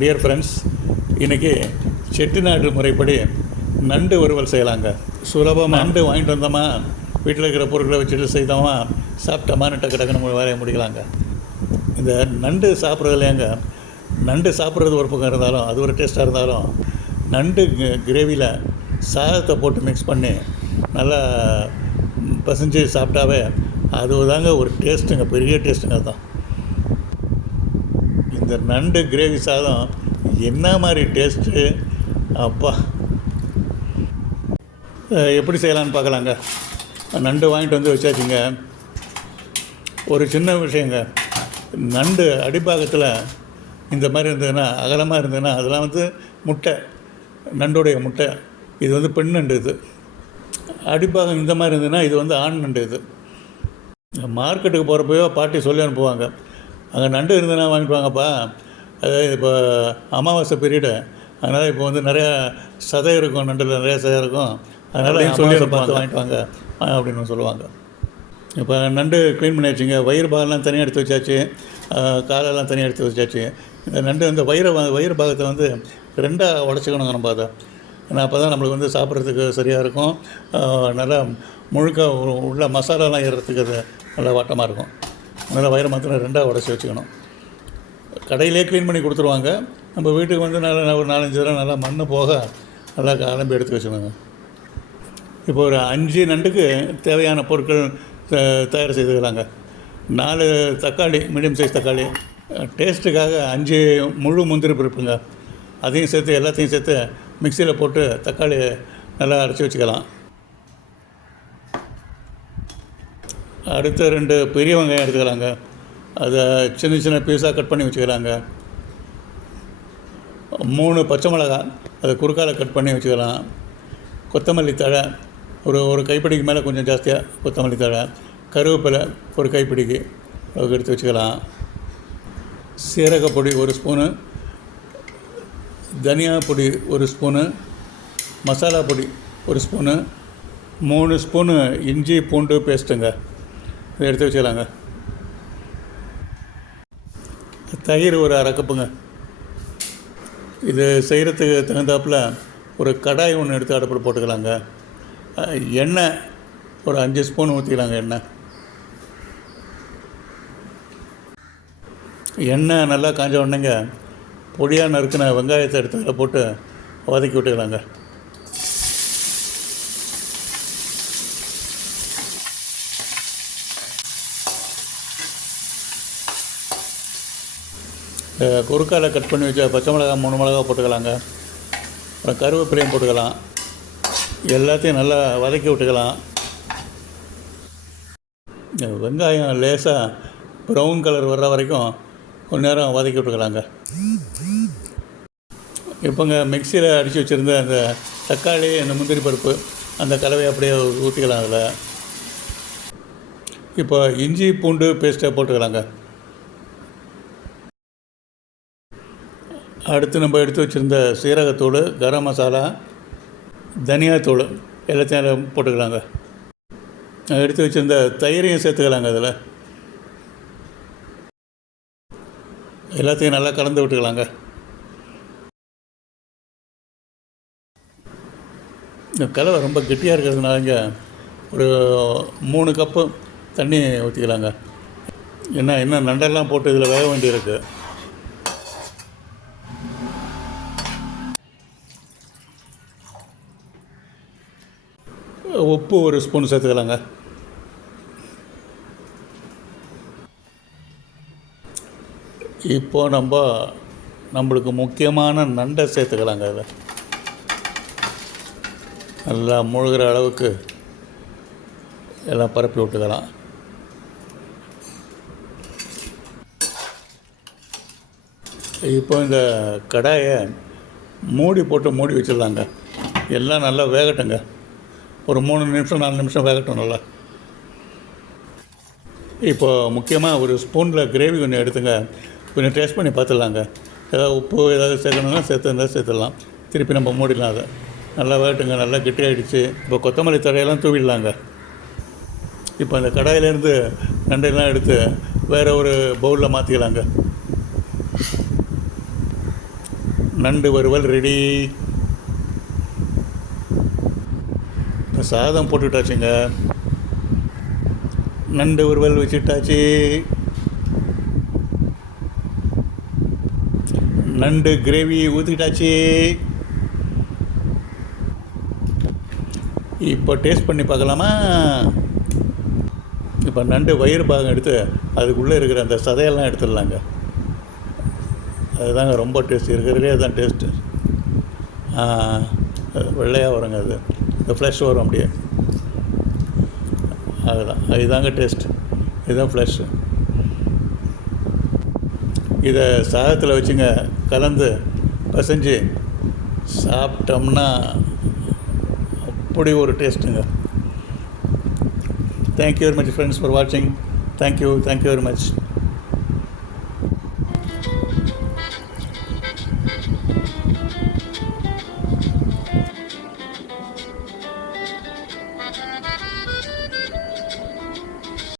Dear friends, இன்றைக்கி செட்டிநாடு முறைப்படி நண்டு வறுவல் செய்யலாங்க. சுலபமாக நண்டு வாங்கிட்டு வந்தோமா, வீட்டில் இருக்கிற பொருட்களை வச்சுட்டு செய்தோமா, சாப்பிட்டோமா, டக்குன்னு வேலையை முடிக்கலாங்க. இந்த நண்டு சாப்பிட்றதுலேங்க, நண்டு சாப்பிட்றது ஒரு பக்கம் இருந்தாலும், அது ஒரு டேஸ்ட்டாக இருந்தாலும், நண்டு கிரேவியில் சாதத்தை போட்டு மிக்ஸ் பண்ணி நல்லா பசைஞ்சு சாப்பிட்டாவே அது தாங்க ஒரு டேஸ்ட்டுங்க, பெரிய டேஸ்ட்டுங்க. அதுதான் இந்த நண்டு கிரேவி சாதம் என்ன மாதிரி டேஸ்ட்டு அப்பா. எப்படி செய்யலான்னு பார்க்கலாங்க. நண்டு வாங்கிட்டு வந்து வச்சாச்சுங்க. ஒரு சின்ன விஷயங்க, நண்டு அடிப்பாகத்தில் இந்த மாதிரி இருந்ததுன்னா, அகலமாக இருந்ததுன்னா, அதெல்லாம் முட்டை, நண்டுடைய முட்டை. இது பெண் நண்டு. இது அடிப்பாகம் இந்த மாதிரி இருந்ததுன்னா இது ஆண் நண்டு. இது மார்க்கெட்டுக்கு போகிறப்போ பாட்டி சொல்லி அனுப்புவாங்க, அங்கே நண்டு இருந்ததுன்னா வாங்கிட்டு வாங்கப்பா, அதாவது இப்போ அமாவாசை பீரியடு, அதனால் இப்போ நிறையா சதை இருக்கும், நண்டில் நிறையா சதை இருக்கும், அதனால் சொல்லி பார்த்து வாங்கிட்டு வாங்க அப்படின்னு சொல்லுவாங்க. இப்போ நண்டு க்ளீன் பண்ணி வச்சுங்க. வயிறு பாகம்லாம் தனியாக எடுத்து வச்சாச்சு, காலெல்லாம் தனியாக எடுத்து வச்சாச்சு. இந்த நண்டு வயிறு பாகத்தை ரெண்டாக உடச்சிக்கணுங்க நம்ம. அதை ஏன்னா அப்போ தான் நம்மளுக்கு சாப்பிட்றதுக்கு சரியாக இருக்கும். நல்லா முழுக்க உள்ள மசாலாலாம் ஏறுறதுக்கு அது நல்லா வாட்டமாக இருக்கும். அதனால் வயிறு மாத்திரம் ரெண்டாக உடச்சி வச்சுக்கணும். கடையிலே க்ளீன் பண்ணி கொடுத்துருவாங்க. நம்ம வீட்டுக்கு நல்லா ஒரு 4-5 தடவை நல்லா மண் போக நல்லா கிளம்பி எடுத்து வச்சுக்கோங்க. இப்போ ஒரு 5 நண்டுக்கு தேவையான பொருட்கள் தயார் செய்துக்கலாங்க. 4 தக்காளி, மீடியம் சைஸ் தக்காளி, டேஸ்ட்டுக்காக 5 முழு முந்திரி பருப்புங்க, அதையும் சேர்த்து எல்லாத்தையும் சேர்த்து மிக்சியில் போட்டு தக்காளி நல்லா அரைச்சி வச்சுக்கலாம். அடுத்த 2 பெரிய வெங்காயம் எடுத்துக்கலாங்க, அதை சின்ன சின்ன பீஸாக கட் பண்ணி வச்சுக்கலாங்க. 3 பச்சை மிளகாய், அதை குறுக்கால கட் பண்ணி வச்சுக்கலாம். கொத்தமல்லி தழை ஒரு கைப்பிடிக்கு மேலே கொஞ்சம் ஜாஸ்தியாக கொத்தமல்லி தழை. கருவேப்பிலை ஒரு கைப்பிடிக்கு எடுத்து வச்சுக்கலாம். சீரகப்பொடி 1 ஸ்பூனு, தனியா பொடி 1 ஸ்பூனு, மசாலா பொடி 1 ஸ்பூனு, 3 ஸ்பூனு இஞ்சி பூண்டு பேஸ்ட்டுங்க, இதை எடுத்து வச்சுக்கலாங்க. தயிர் ஒரு 1/2 கப்புங்க. இது செய்கிறதுக்கு தகுந்தாப்பில் ஒரு கடாய் ஒன்று எடுத்து அடுப்பில் போட்டுக்கலாங்க. எண்ணெய் ஒரு 5 ஸ்பூன் ஊற்றிக்கலாங்க. எண்ணெய் நல்லா காஞ்ச உடனேங்க பொடியாக நறுக்கின வெங்காயத்தை எடுத்து அதில் போட்டு வதக்கி விட்டுக்கலாங்க. குறுக்கால கட் பண்ணி வச்ச பச்சை மிளகா 3 மிளகா போட்டுக்கலாங்க. அப்புறம் கருவேப்பிலையும் போட்டுக்கலாம். எல்லாத்தையும் நல்லா வதக்கி விட்டுக்கலாம். வெங்காயம் லேசாக ப்ரௌன் கலர் வர்ற வரைக்கும் கொஞ்ச நேரம் வதக்கி விட்டுக்கலாங்க. இப்போங்க மிக்சியில் அடித்து வச்சுருந்த அந்த தக்காளி, அந்த முந்திரி பருப்பு, அந்த கலவையை அப்படியே ஊற்றிக்கலாம். அதில் இப்போ இஞ்சி பூண்டு பேஸ்ட்டை போட்டுக்கலாங்க. அடுத்து நம்ம எடுத்து வச்சுருந்த சீரகத்தூள், கரம் மசாலா, தனியாத்தூள் எல்லாத்தையும் அதில் போட்டுக்கலாங்க. எடுத்து வச்சுருந்த தயிரையும் சேர்த்துக்கலாங்க. அதில் எல்லாத்தையும் நல்லா கலந்து விட்டுக்கலாங்க. இந்த கலவை ரொம்ப கெட்டியாக இருக்கிறதுனாலங்க ஒரு 3 கப்பு தண்ணி ஊற்றிக்கலாங்க. இன்னும் நண்டெல்லாம் போட்டு இதில் வேக வேண்டியிருக்கு. உப்பு 1 ஸ்பூன் சேர்த்துக்கலாங்க. இப்போது நம்மளுக்கு முக்கியமான நண்டை சேர்த்துக்கலாங்க. அதில் நல்லா முழுகிற அளவுக்கு எல்லாம் பரப்பி விட்டுக்கலாம். இப்போ இந்த கடாயை மூடி வச்சிடலாங்க. எல்லாம் நல்லா வேகட்டுங்க. ஒரு 3 நிமிஷம் 4 நிமிஷம் வேகட்டும் நல்லா. இப்போ முக்கியமாக ஒரு ஸ்பூனில் கிரேவி கொஞ்சம் எடுத்துங்க, கொஞ்சம் டேஸ்ட் பண்ணி பார்த்துடலாங்க. ஏதாவது உப்பு ஏதாவது சேர்க்கணுன்னா சேர்த்துடலாம். திருப்பி நம்ம மூடிடலாம். அதை நல்லா வேகட்டுங்க. நல்லா கெட்டியாகிடுச்சு. இப்போ கொத்தமல்லி தழையெல்லாம் தூவிடலாங்க. இப்போ அந்த கடாயிலேருந்து நண்டையெல்லாம் எடுத்து வேறு ஒரு பவுலில் மாற்றிக்கலாங்க. நண்டு வறுவல் ரெடி. சாதம் போட்டுட்டாச்சுங்க. நண்டு வறுவல் வச்சுட்டாச்சு. நண்டு கிரேவி ஊற்றிட்டாச்சு. இப்போ டேஸ்ட் பண்ணி பார்க்கலாமா? இப்போ நண்டு வயிறு பாகம் எடுத்து அதுக்குள்ளே இருக்கிற அந்த சதையெல்லாம் எடுத்துடலாங்க. அதுதாங்க ரொம்ப டேஸ்ட் இருக்கிறதுலே அதுதான் டேஸ்ட்டு. வெள்ளையாக வருங்க, அது இந்த ஃப்ளஷ் வரும் அப்படியே. அதுதாங்க டேஸ்ட். இதுதான் ஃப்ளஷ்ஷு. இதை சாதத்தில் வச்சுங்க கலந்து பசைஞ்சு சாப்பிட்டோம்னா அப்படி ஒரு டேஸ்ட்டுங்க. Thank you very much friends for வாட்சிங். Thank you very much.